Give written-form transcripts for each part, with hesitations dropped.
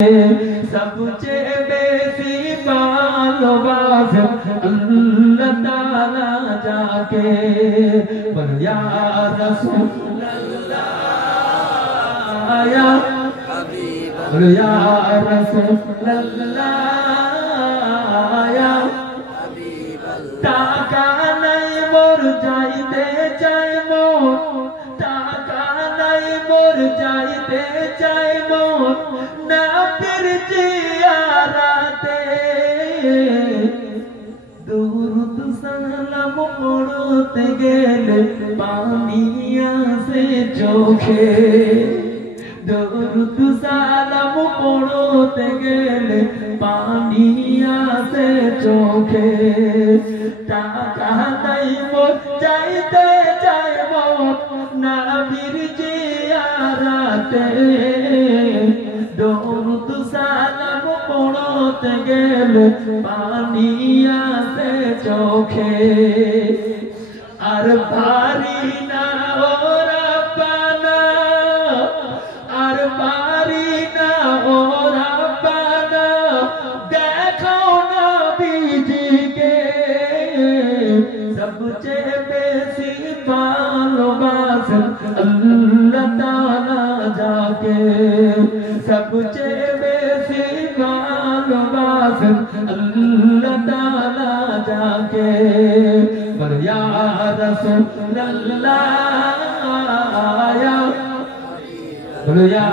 सबसे बेसी भालोबासे अल्लाह ताला जाके बोल या रसूल अल्लाह या हबीब बोल या रसूल अल्लाह या हबीब टाका नहीं मोर जाइते चाय मोर टाका नहीं मोर जाइते चाय मोर ना फिर जियाराते दुरूद सलाम पढ़ते गेले पानिया से चोखे दुरूद सलाम पढ़ते गेले पानिया से चोखे टाका नहीं मोर जाइते जाय मोर ना फिर जियाराते दुरूद सलाम पढ़ते गेले पानिया से चोखे আর পারি না ও রব্বানা আর পারি না ও রব্বানা দেখো নবীজিকে সবচেয়ে বেশি ভালোবাসেন আল্লাহ তাআলা যাকে সবচেয়ে বেশি ভালোবাসেন আল্লাহ তাআলা যাকে या रसूल अल्लाह या बोलो या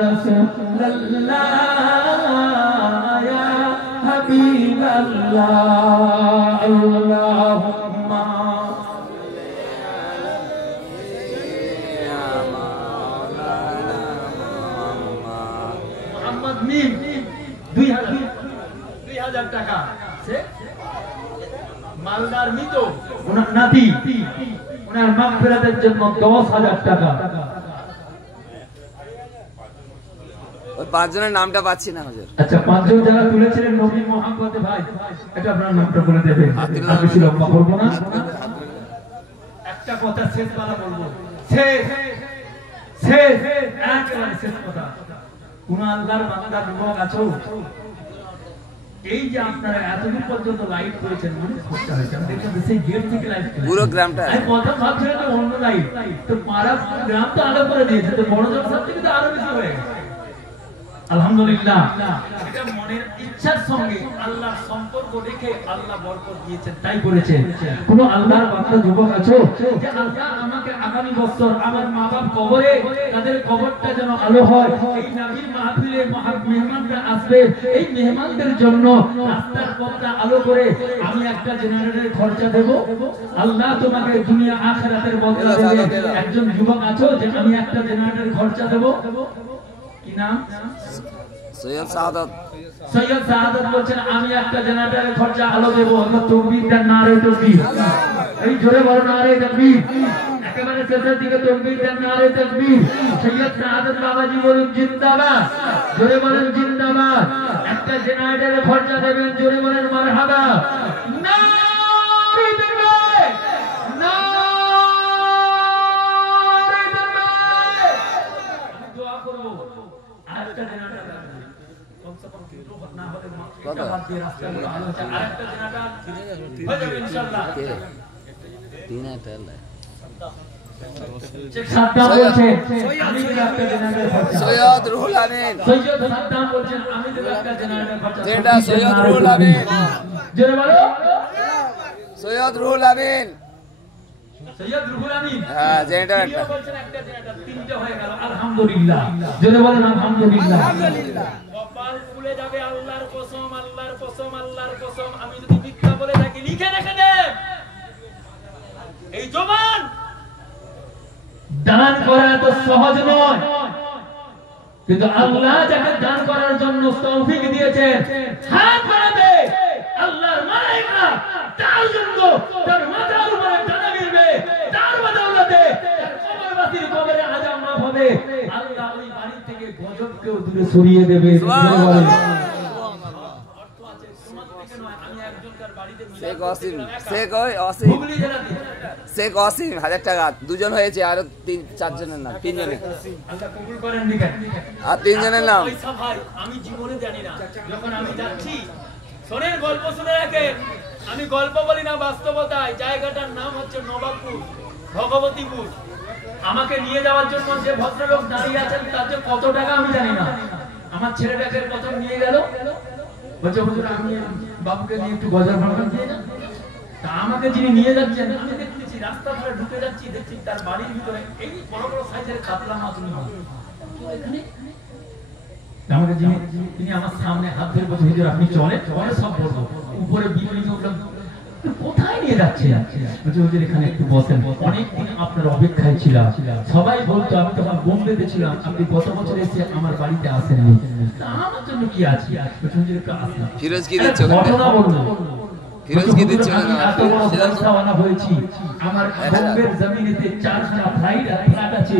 रसूल अल्लाह या हबीब अल्लाह अल्लाहुम्मा मोहम्मद मीम 2000 টাকা से মালদার মৃত ওনার নাতি ওনার মাগফিরাতের জন্য 10000 টাকা ওই পাঁচজনের নামটা পাচ্ছি না হুজুর। আচ্ছা পাঁচজন যারা তুলেছিলেন নবী মোহাম্মদ ভাই এটা আপনার নামটা বলে দেবেন আমি বেশি লম্বা করব না একটা কথা শেষ বালা বলবো শেষ একেবারে শেষ কথা কোন আল্লাহর বান্দার লোক আছো এই যে আপনারা এতদিন পর্যন্ত লাইট করেছেন মনে করতে হয়েছে আমি দেখলাম সেই গেট থেকে লাইট পুরো গ্রামটা আমি প্রথম ভাবছিলাম যে অন্য লাইট তো পাড়া গ্রাম তো আলো করে দিয়েছে তো বড় জন সব থেকে তো আরো বেশি হয়ে গেছে আলহামদুলিল্লাহ এটা মনের ইচ্ছার সঙ্গে আল্লাহর সম্পর্ক রেখে আল্লাহ বরকত দিয়েছেন তাই করেছেন কোন আল্লাহর বান্দা যুবক আছো যে আল্লাহ আমাকে আগামী বছর আমার মা-বাপ কবরে তাদের কবরটা যেন আলো হয় এই নবীর মাহফিলে মেহমানরা আসবে এই মেহমানদের জন্য রাস্তার পথটা আলো করে আমি একটা জেনারেটরের খরচা দেব আল্লাহ তোমাকে দুনিয়া আখিরাতের বদলা দেবে একজন যুবক আছো যে আমি একটা জেনারেটরের খরচা দেব কি নাম সৈয়দ সাআদত বলছেন আমি একটা জেনারেটরের খরচা আলো দেব আমরা তাকবীর দেন নারে তাকবীর এই জোরে বলো নারে তাকবীর একেবারে শেষের দিকে তাকবীর দেন নারে তাকবীর সৈয়দ সাআদত বাবাজি বলেন জিন্দাবাদ জোরে বলেন জিন্দাবাদ একটা জেনারেটরের খরচা দেবেন জোরে বলেন মারহাবা নারে তাকবীর নারে তাকবীর দোয়া করব আরেকটা জেনারেটর কম সে কম কিলো না হলে মাত্র বাদ দিয়ে রাস্তা আলো আছে আরেকটা জেনারেটর হয়ে যাবে ইনশাআল্লাহ 3000 শেখ সাদ্দাম বলছেন আমি দেব একটা জেনারেটর খরচা সৈয়দ রুহুল আমিন সৈয়দ সাদ্দাম বলছেন আমি দেব একটা জেনারেটর খরচা যেটা সৈয়দ রুহুল আমিন জোরে বলো সৈয়দ রুহুল আমিন সৈয়দ রুহুল আমিন হ্যাঁ জেনারেটর একটা বলছেন একটা জেনারেটর তিনটে হয়ে গেল আলহামদুলিল্লাহ জোরে বলেন আলহামদুলিল্লাহ আলহামদুলিল্লাহ কপাল ফুলে যাবে আল্লাহর কসম আল্লাহর কসম আল্লাহর কসম আমি যদি মিথ্যা বলে থাকি লিখে রেখে দেন এই জবান দান করা তো সহজ নয় কিন্তু আল্লাহ যাকে দান করার জন্য তৌফিক দিয়েছেন হাত বাড়াবে আল্লাহর মালায়েকা তার জন্য তার মাথার উপরে টানা দিবে তার বদৌলতে তার কবরবাসীর কবরে আযাব মাফ হবে আল্লাহ ওই বাড়ি থেকে গজবকে দূরে সরিয়ে দেবে সুবহানাল্লাহ অর্থ আছে তোমার থেকে নয় আমি একজন শেখ অসীম, শেখ অসীম 1000 টাকা, দুজন হয়েছে, আরো 4জনের নাম, 3 জনের, আর 3 জনের নাম। আমি জীবনে জানি না, যখন আমি যাচ্ছি শোনেন গল্প শুনে রাখে, আমি গল্প বলি না, বাস্তবতায়। জায়গাটার নাম হচ্ছে নবাবপুর, ভগবতীপুর। আমাকে নিয়ে যাওয়ার জন্য যে ভদ্রলোক দাঁড়িয়ে আছেন তার যে কত টাকা আমি জানি না। আমার ছেলেটাকে প্রথম নিয়ে গেল, বলছে হুজুর আমি বাবুকে নিয়ে একটু গজর ভাঙান দিয়ে যান। তা আমাকে যিনি নিয়ে যাচ্ছেন, আমি দেখতেছি রাস্তা ধরে ঢুকে যাচ্ছি, দেখছি তার বাড়ির ভিতরে এই বড় বড় সাইজের কাতলা মাছ নিয়ে আমাকে তিনি আমার সামনে হাত ধরে বলছে হুজুর আপনি চলে চলে সব বলবো। উপরে বিপরীতে উঠলাম, কোথায় নিয়ে যাচ্ছে? বলছে হুজুর এখানে একটু বসেন, অনেকদিন আপনার অপেক্ষায় ছিলাম। সবাই বলতো, আমি তখন বোম্বেতে ছিলাম, আপনি গত বছর এসে আমার বাড়িতে আসেননি, আমার জন্য কি আছে? হুজুর একটু আসেন। ফিরোজ কি দিচ্ছ? ঘটনা বলবো, ফিরোজ কি দিচ্ছ? এত বড় ব্যবসাওয়ালা হয়েছি, আমার বোম্বের জমিনেতে 4খানা ফ্ল্যাট আছে,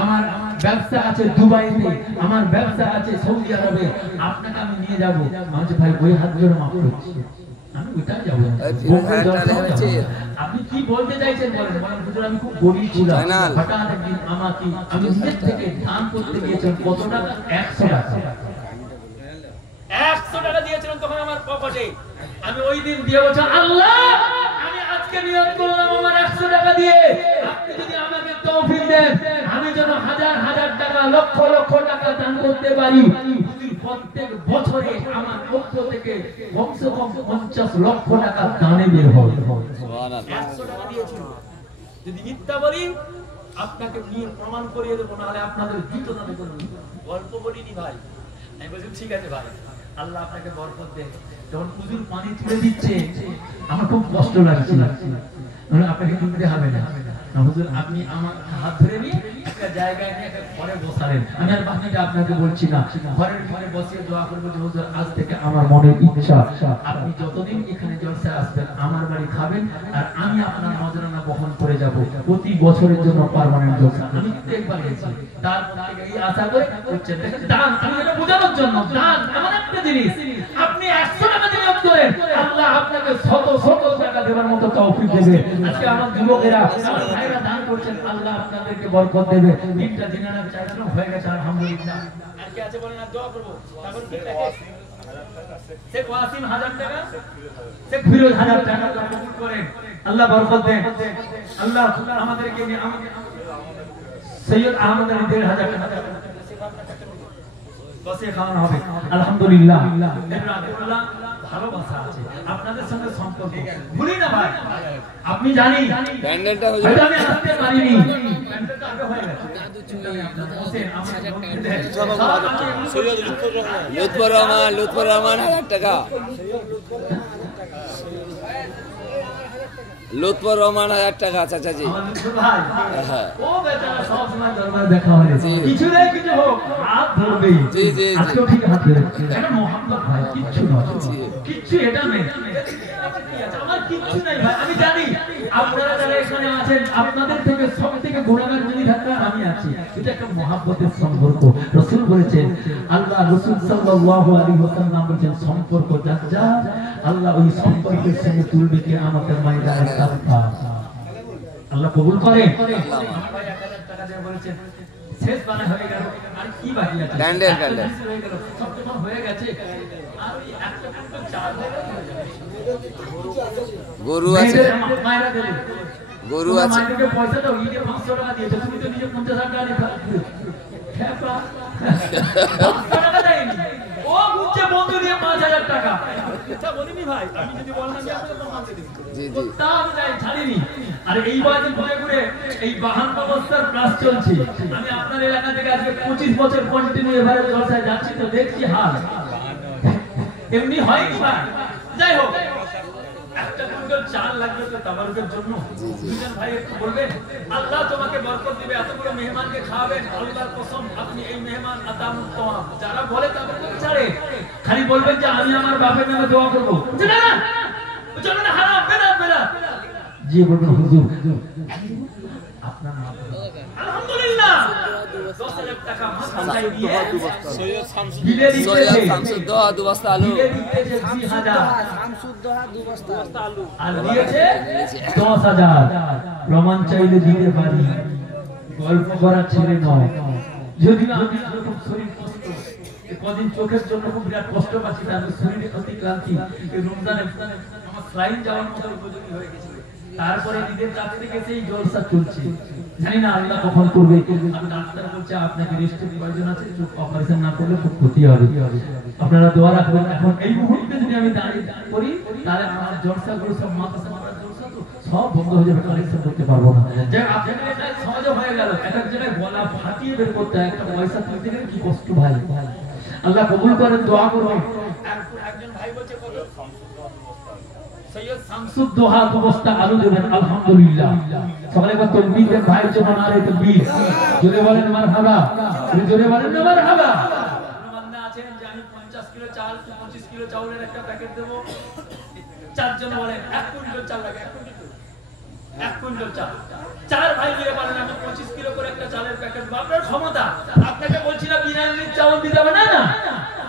আমার ব্যবসা আছে দুবাইতে, আমার ব্যবসা আছে সৌদি আরবে, আপনাকে আমি নিয়ে যাবো। বলছে ভাই ওই হাত ধরে মাফ করছি, আমি ওইটাই যাবো। আপনি কি বলতে চাইছেন বলেন? বলেন হুজুর আমি খুব গরিব ছিলাম, হঠাৎ একদিন আমাকে আমি নিজের থেকে দান করতে গিয়েছেন, কত টাকা? 100 টাকা। 100 টাকা দিয়েছিলেন তখন আমার পকেটে। আমি ওই দিন দিয়ে বলছি আল্লাহ আমি আজকে নিয়ত করলাম আমার 100 টাকা দিয়ে আপনি যদি আমাকে তৌফিক দেন, আমি যেন হাজার হাজার টাকা, লক্ষ লক্ষ টাকা দান করতে পারি। প্রত্যেক বছরে আমার পক্ষ থেকে কমসে কম 50 লক্ষ টাকা দানে বের হবে। 100 টাকা দিয়েছিল। যদি মিথ্যা বলি আপনাকে নিয়ে প্রমাণ করিয়ে দেবো, নাহলে আপনাদের জুতো দাবি করবো। গল্প বলিনি ভাই। আমি বলছি ঠিক আছে ভাই, আল্লাহ আপনাকে বরকত দেন। যখন হুজুর পানি তুলে দিচ্ছে আমার খুব কষ্ট লাগছে, আপনাকে তুলতে হবে না হুজুর, আপনি আমার হাত ধরে নিয়ে একটা জায়গায় নিয়ে একটা ঘরে বসালেন। আমি আর বাকিটা আপনাকে বলছি না, ঘরের ঘরে বসিয়ে দোয়া করবো যে হুজুর আজ থেকে আমার মনের ইচ্ছা আপনি যতদিন এখানে জলসা আসবেন আমার বাড়ি খাবেন, আর আমি আপনার নজরানা বহন করে যাব প্রতি বছরের জন্য পার্মানেন্ট জলসা। আমি একবার গেছি, তারপর থেকে এই আশা করে করছেন। দান আমি এটা বোঝানোর জন্য, দান এমন একটা জিনিস, আপনি 100 টাকা নিয়ত করেন, আল্লাহ আপনাকে শত শত টাকা দেওয়ার মতো তৌফিক দেবে। আজকে আমার যুবকেরা, আমার ভাইরা দান করছেন, আল্লাহ আপনাদেরকে বরকত দেবে। তিনটা দিনার চাইছিলাম হয়ে গেছে আলহামদুলিল্লাহ। আর কি আছে বলেন, আর দোয়া করব। তারপর কি লাগে? শেখ ওয়াসিম 1000 টাকা, শেখ ফিরোজ 1000 টাকা কবুল করেন, আল্লাহ বরকত দেন। আল্লাহ আমাদেরকে আমাকে সৈয়দ আহমদ আলী 1500 টাকা বসে খাওয়ানো হবে আলহামদুলিল্লাহ। আল্লাহ ভালোবাসা আছে, আপনাদের সঙ্গে সম্পর্ক ভুলি না ভাই। আপনি জানি প্যান্ডেলটা হয়ে যাবে, আমি আসতে পারিনি, প্যান্ডেলটা আগে হয়ে গেছে। লুৎফর রহমান 1000 টাকা, লুৎফর রহমান 1000 টাকা। চাচাজি ও বেচারা সব সময় দরবারে দেখা হয়, কিছু না কিছু হোক হাত ধরবে। জি জি আজকেও ঠিক হাত ধরে, এটা মোহাম্মদ ভাই, কিচ্ছু নয়, কিচ্ছু এটা নেই, আমার কিচ্ছু নাই ভাই। আমি জানি আপনারা যারা এখানে আছেন আপনাদের থেকে সব থেকে গুণাগার যদি থাকে আমি আছি, এটা একটা মহব্বতের সম্পর্ক। রাসূল বলেছেন, আল্লাহ রাসূল সাল্লাল্লাহু আলাইহি ওয়াসাল্লাম বলেছেন সম্পর্ক যা আল্লাহ ওই সম্পর্কের সঙ্গে তুলবে কি আমাদের ময়দানে সাফা। আল্লাহ কবুল করে। আমার ভাই 1000 টাকা দিয়ে বলেছেন শেষ বানা হয়ে গেল, আর কি বাকি আছে? প্যান্ডেল হয়ে গেল, সব যখন হয়ে গেছে আর ওই একটা পুরো চার জায়গা হয়ে যাবে। গরু আছে, মায়েরা দেবে, গরু আছে, মায়েরকে পয়সা দাও, নিজে 500 টাকা দিয়েছো, তুমি তো নিজে 50,000 টাকা দিয়ে খেপা 500 টাকা দেয়নি, ও বুঝছে বন্ধু দিয়ে 5000 টাকা। এটা বলিনি ভাই, আমি যদি বললাম যে আপনাকে প্রমাণ দিয়ে দিই, জি জি তা আমি যাই ছাড়িনি। আর এই বাজে ঘুরে ঘুরে এই বাহান ব্যবস্থার ক্লাস চলছে। আমি আপনার এলাকা থেকে আজকে 25 বছর কন্টিনিউ এভাবে জলসায় যাচ্ছি, তো দেখছি হাল এমনি হয়নি ভাই। যাই হোক, একটা কুইন্টাল চাল লাগবে তো তাবারুকের জন্য, দুজন ভাই একটু বলবেন আল্লাহ তোমাকে বরকত দিবে, এতগুলো মেহমানকে খাওয়াবেন, আল্লাহর কসম আপনি এই মেহমান আতামুত তাওয়াম যারা বলে তাদেরকে ছাড়ে, খালি বলবেন যে আমি আমার বাপের নামে দোয়া করব, না না চলো না, হারাম বেদাত জি বলবেন হুজুর আপনার নাম আলহামদুলিল্লাহ 10,000 টাকা মাথায় দিয়ে সৈয়দ শামসুদ্দোহা 2 বস্তা আলু, শামসুদ্দোহা 2 বস্তা আলু আর দিয়েছে 10,000। প্রমাণ চাইলে দিতে পারি, গল্প করার ছেলে নয়। যদি না আমি খুব শরীর কষ্ট, কদিন চোখের জন্য খুব বিরাট কষ্ট পাচ্ছি, তার শরীরে অতি ক্লান্তি, রমজানে আমার স্লাইন যাওয়ার মতো উপযোগী হয়ে গেছে। তারপরে ঈদের রাত থেকে সেই জলসা চলছে, জানি না আল্লাহ কখন করবে। আমি ডাক্তার বলছে আপনাকে রেস্টের প্রয়োজন আছে, চোখ অপারেশন না করলে খুব ক্ষতি হবে, আপনারা দোয়া রাখবেন। এখন এই মুহূর্তে যদি আমি দাঁড়িয়ে করি তাহলে আমার জলসা গুলো সব মাথা সামার জলসা তো সব বন্ধ হয়ে যাবে, কালেকশন করতে পারবো না। যে আপনাদের এটা সহজ হয়ে গেল, এক এক জায়গায় গলা ফাটিয়ে বের করতে হয়, একটা পয়সা তুলতে গেলে কি কষ্ট ভাই। আল্লাহ কবুল করেন, দোয়া করবেন। একজন ভাই বলছে কত সৈয়দ শামসুদ্দোহা 2 বস্তা আলু দেবেন, আলহামদুলিল্লাহ। সকালে একবার তাকবীর দেন ভাইয়ের জন্য, নারে তাকবীর, জোরে বলেন মারহাবা, জোরে বলেন না মারহাবা। বান্দা আছেন যে আমি 50 কিলো চাল 25 কিলো চাউলের একটা প্যাকেট দেব, চারজন বলেন 1 কুইন্টাল চাল লাগে, 1 কুইন্টাল চাল। চার ভাই মিলে বলেন আমি 25 কিলো করে একটা চালের প্যাকেট, আপনার ক্ষমতা। আপনাকে বলছি না বিনামূল্যে চাউল দিতে হবে, না না,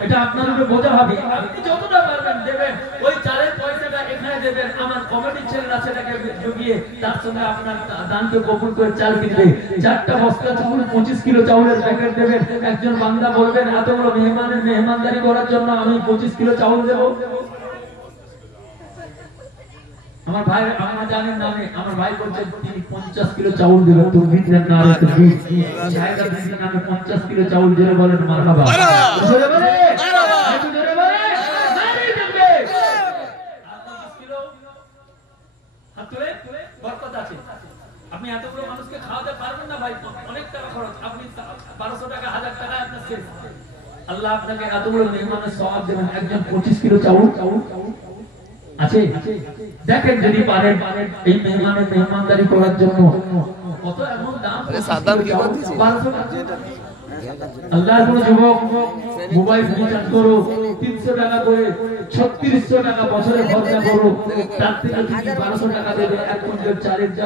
এটা আপনার উপরে বোঝা হবে। আপনি যতটা পারবেন দেবেন, ওই চালের পয়সাটা এখানে দেবেন, আমার কমিটির ছেলেরা সেটাকে জুগিয়ে তার সঙ্গে আপনার দানকে কবুল করে চাল কিনবে। 4টা বস্তা চাউল 25 কিলো চাউলের প্যাকেট দেবেন। একজন বান্দা বলবেন এতগুলো মেহমানের মেহমানদারি করার জন্য আমি 25 কিলো চাউল দেব। আমার ভাই আমার জানেন নামে আমার ভাই বলছে তিনি 50 কিলো চাউল দেবেন। তো বিদ্যার নারে তো জায়গা বিদ্যার নামে 50 কিলো চাউল জোরে বলেন মারহাবা, জোরে বলে একটু জোরে বলে নারে দেবে। আর 25 কিলো হাত তুলে বরকত আছে। আপনি এতগুলো মানুষকে খাওয়াতে পারবেন না ভাই, অনেক টাকা খরচ। আপনি 1200 টাকা 1000 টাকা আপনার শেষ। আল্লাহ আপনাকে এতগুলো মেহমানের সওয়াব দেবেন। একজন 25 কিলো চাউল আছে, দেখেন যদি পারেন এই মেহমানের মেহমানদারি করার জন্য। কত এমন দাম, সাদ্দাম কি বলতেছে? 1200 টাকা। আল্লাহর কোন যুবক মোবাইল রিচার্জ করো 300 টাকা করে, 3600 টাকা বছরে খরচা করো, তার থেকে যদি 1200 টাকা দেবে 1 কুইন্টাল চালের যা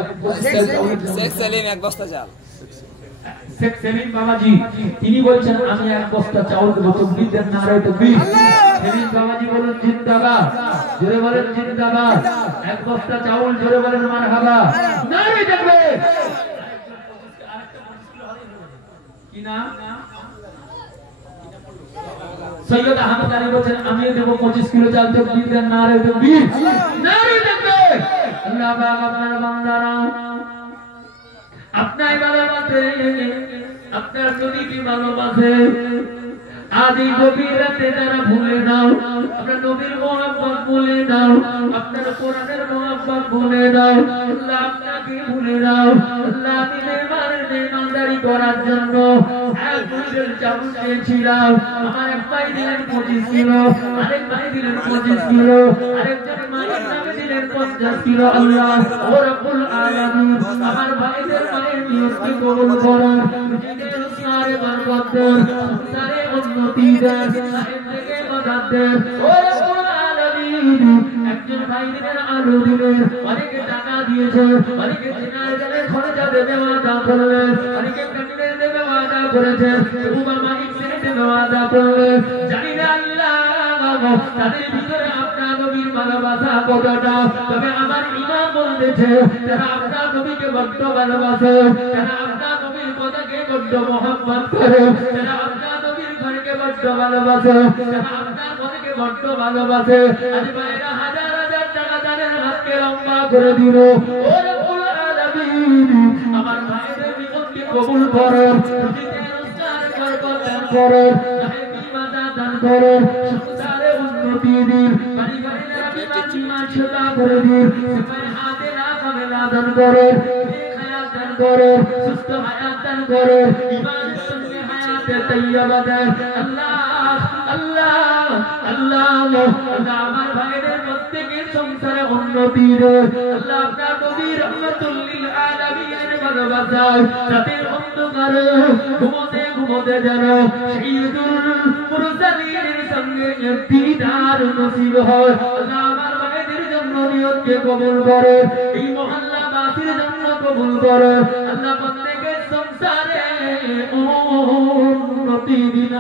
শেখ সেলিম 1 বস্তা চাল। শেখ সেলিম বাবাজি তিনি বলছেন আমি 1 বস্তা চাউল দেব। তাকবীর দেন, নারে তাকবীর। সেলিম বাবাজি বলেন জিন্দাবাদ, জোরে বলেন জিন্দাবাদ। 1 বস্তা চাউল, জোরে বলেন মারহাবা, নারে তাকবীর। কি নাম? সৈয়দ আহমদ আলী বলেন আমি দেব 25 কিলো চাল। তাকবীর দেন, নারে তাকবীর, নারে তাকবীর। আল্লাহ পাক আপনার বান্দারা আপনার ভালোবাসে, আপনার নবীকে ভালোবাসে। আজ এই গভীর রাতে যারা ভুলে নাও, আপনার নবীর মহব্বত ভুলে নাও, আপনার কোরআনের মহব্বত ভুলে নাও, আল্লাহ আপনাকে ভুলে নাও। আল্লাহ আমি মেহমানদারি করার জন্য 1 কুইন্টাল চাউল চেয়েছিলাম। আমার এক ভাই দিলেন 25 কিলো, আরেক ভাই দিলেন 25 কিলো, আরেকজন মায়ের নামে দিলেন 50 কিলো। আল্লাহ ও রব্বুল আলামিন আমার ভাইদের মায়ের নিয়তকে কবুল করুন, নিজেদের উসনারে বরকত দেন, সারে উন্নতি দেন, থেকে মদদ দেন। ও রব্বুল আলামিন একজন ভাই দিলেন আলু দিলেন, অনেকে টাকা দিয়েছে, অনেকে চিনার গেলে খরচা দেবে ওয়াদা করলেন, অনেকে কাটিয়ে দেবে ওয়াদা করেছেন, বাবা মাইক দেবে ওয়াদা করলেন। জানি না আল্লাহ তাদের ভিতরে আপনার নবীর ভালোবাসা কতটা, তবে আমার ইমাম বলতেছে যারা আপনার নবীকে বড্ড ভালোবাসে, যারা আপনার নবীর কথাকে বড্ড মহব্বত করে, যারা আপনার নবীর ঘরকে বড্ড ভালোবাসে, যারা আপনার ঘরকে বড্ড ভালোবাসে, আজ ভাইরা হাজার হাজার টাকা তাদের হাতকে লম্বা করে দিল। ও রব্বুল আলামিন আমার ভাইদের জীবনকে কবুল করুন, রুজিতে রোজগার বরকত দান করুন, ইবাদত দান করুন, সংসারে উন্নতি দিন, পরিবারে ইমান সেবা করে দিন, সিপাই হাতে রাখাবেলা দান করুন, হায়াত দান করুন, সুস্থ হায়াত দান করুন, ইমানের সঙ্গে হায়াতে তাইয়্যিবা দেন। আল্লাহ আল্লাহ আল্লাহ আল্লাহ আমার ভাইদের প্রত্যেকের সংসারে উন্নতি দেন। আল্লাহ আপনার নবী রাহমাতুল লিল আলামিনের ভালোবাসায় রাতের অন্ধকারে ঘুমোতে ঘুমোতে যেন সাইয়্যিদুল মুরসালিনের সঙ্গে দিদার নসিব হয়। আল্লাহ আমার ভাইদের জন্য নিয়তকে কবুল করেন, এই মহল্লাবাসীর জন্য কবুল করেন। আল্লাহ প্রত্যেকের সংসারে প্রতিদিন